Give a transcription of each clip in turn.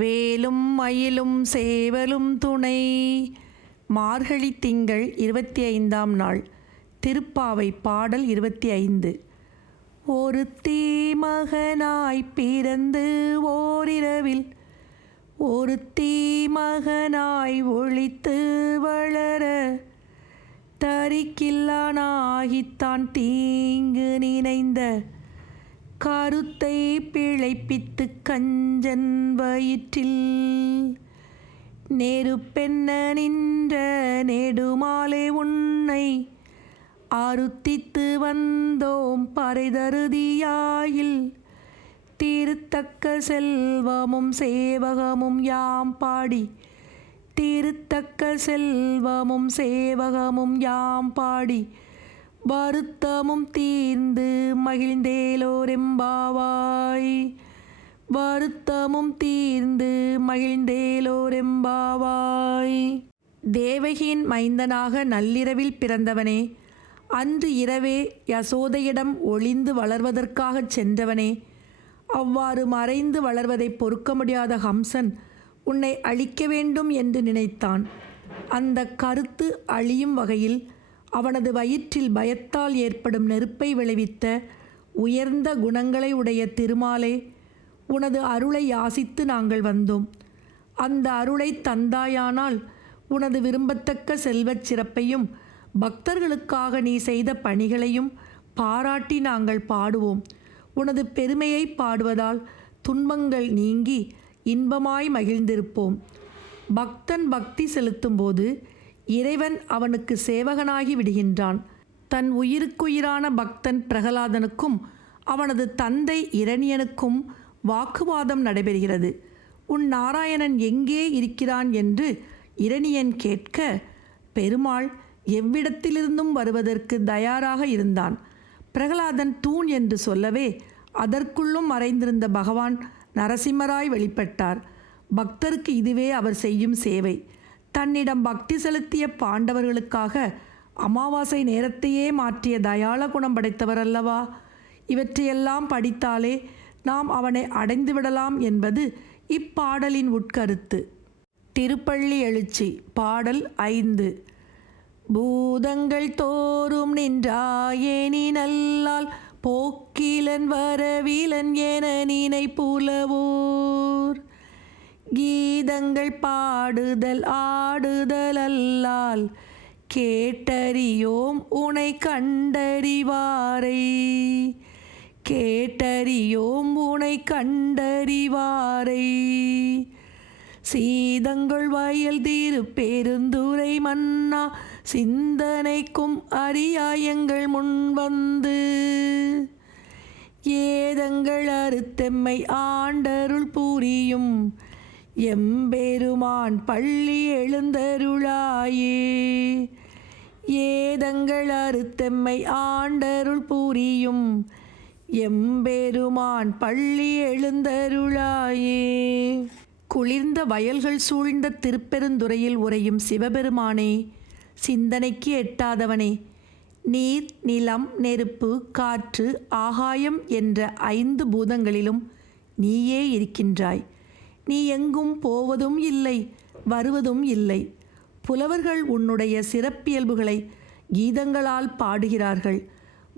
வேலும் மயிலும் சேவலும் துணை. மார்கழி திங்கள் இருபத்தி ஐந்தாம் நாள் திருப்பாவை பாடல் இருபத்தி ஐந்து ஒரு தீமகனாய் பிறந்து ஓரிரவில் ஒரு தீமகனாய் ஒழித்து வளர தரிக்கில்லானாகித்தான் தீங்கு நினைந்த கருத்தை பிழைப்பித்து கஞ்சன் வயிற்றில். நெருப்பென்ன நின்ற நெடுமாலை உன்னை அறுத்தித்து வந்தோம் பறைதருதியாயில் திருத்தக்க செல்வமும் சேவகமும் யாம் பாடி. திருத்தக்க செல்வமும் சேவகமும் யாம் பாடி. வருத்தமும் தீர்ந்து மகிழ்ந்தேலோரெம்பாவாய். வருத்தமும் தீர்ந்து மகிழ்ந்தேலோரெம்பாவாய். தேவகியின் மைந்தனாக நள்ளிரவில் பிறந்தவனே அன்று இரவே யசோதையிடம் ஒளிந்து வளர்வதற்காகச் சென்றவனே அவ்வாறு மறைந்து வளர்வதை பொறுக்க முடியாத ஹம்சன் உன்னை அழிக்க வேண்டும் என்று நினைத்தான். அந்த கருத்து அழியும் வகையில் அவனது வயிற்றில் பயத்தால் ஏற்படும் நெருப்பை விளைவித்த உயர்ந்த குணங்களை உடைய திருமாலே உனது அருளை யாசித்து நாங்கள் வந்தோம். அந்த அருளை தந்தாயானால் உனது விரும்பத்தக்க செல்வச் சிறப்பையும் பக்தர்களுக்காக நீ செய்த பணிகளையும் பாராட்டி நாங்கள் பாடுவோம். உனது பெருமையை பாடுவதால் துன்பங்கள் நீங்கி இன்பமாய் மகிழ்ந்திருப்போம். பக்தன் பக்தி செலுத்தும்போது இறைவன் அவனுக்கு சேவகனாகி விடுகின்றான். தன் உயிருக்குயிரான பக்தன் பிரகலாதனுக்கும் அவனது தந்தை இரணியனுக்கும் வாக்குவாதம் நடைபெறுகிறது. உன் நாராயணன் எங்கே இருக்கிறான் என்று இரணியன் கேட்க பெருமாள் எவ்விடத்திலிருந்தும் வருவதற்கு தயாராக இருந்தான். பிரகலாதன் தூண் என்று சொல்லவே அதற்குள்ளும் மறைந்திருந்த பகவான் நரசிம்மராய் வெளிப்பட்டார். பக்தருக்கு இதுவே அவர் செய்யும் சேவை. தன்னிடம் பக்தி செலுத்திய பாண்டவர்களுக்காக அமாவாசை நேரத்தையே மாற்றிய தயாள குணம் படைத்தவர் அல்லவா இவற்றையெல்லாம் படித்தாலே நாம் அவனை அடைந்து விடலாம் என்பது இப்பாடலின் உட்கருத்து. திருப்பள்ளி எழுச்சி பாடல் ஐந்து. பூதங்கள் தோறும் நின்றாயேனி நல்லால் போக்கிலன் வரவிலன் என நினை புலவோர் கீதங்கள் பாடுதல் ஆடுதல் அல்லால் கேட்டறியோம் உனை கண்டறிவாரை. கேட்டறியோம் உனை கண்டறிவாரை. சீதங்கள் வயல் தீரு பெருந்துரை மன்னா சிந்தனைக்கும் அறியாயங்கள் முன்வந்து. ஏதங்கள் அறுத்தெம்மை ஆண்டருள் புரியும் எம்பெருமான் பள்ளி எழுந்தருளாயே. ஏதங்கள் அறுத்தெம்மை ஆண்டருள் புரியும். எம்பெருமான் பள்ளி எழுந்தருளாயே. குளிர்ந்த வயல்கள் சூழ்ந்த திருப்பெருந்துறையில் உறையும் சிவபெருமானே சிந்தனைக்கு எட்டாதவனே நீர் நிலம் நெருப்பு காற்று ஆகாயம் என்ற ஐந்து பூதங்களிலும் நீயே இருக்கின்றாய். நீ எங்கும் போவதும் இல்லை வருவதும் இல்லை. புலவர்கள் உன்னுடைய சிறப்பியல்புகளை கீதங்களால் பாடுகிறார்கள்.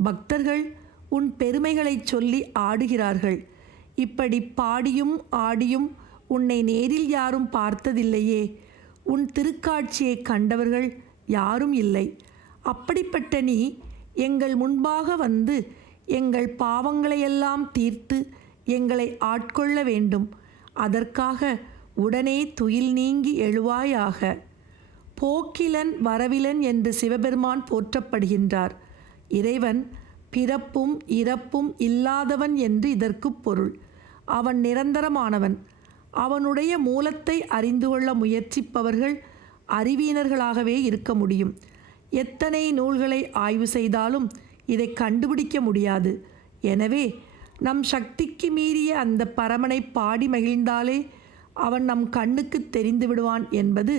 பக்தர்கள் உன் பெருமைகளைச் சொல்லி ஆடுகிறார்கள். இப்படி பாடியும் ஆடியும் உன்னை நேரில் யாரும் பார்த்ததில்லையே. உன் திருக்காட்சியை கண்டவர்கள் யாரும் இல்லை. அப்படிப்பட்ட நீ எங்கள் முன்பாக வந்து எங்கள் பாவங்களையெல்லாம் தீர்த்து எங்களை ஆட்கொள்ள வேண்டும். அதற்காக உடனே துயில் நீங்கி எழுவாயாக. போக்கிலன் வரவிலன் என்று சிவபெருமான் போற்றப்படுகின்றார். இறைவன் பிறப்பும் இறப்பும் இல்லாதவன் என்று இதற்கு பொருள். அவன் நிரந்தரமானவன். அவனுடைய மூலத்தை அறிந்து கொள்ள முயற்சிப்பவர்கள் அறிவீனர்களாகவே இருக்க முடியும். எத்தனை நூல்களை ஆய்வு செய்தாலும் இதை கண்டுபிடிக்க முடியாது. எனவே நம் சக்திக்கு மீறிய அந்த பரமனை பாடி மகிழ்ந்தாலே அவன் நம் கண்ணுக்கு தெரிந்து விடுவான் என்பது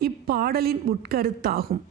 இப்பாடலின் உட்கருத்தாகும்.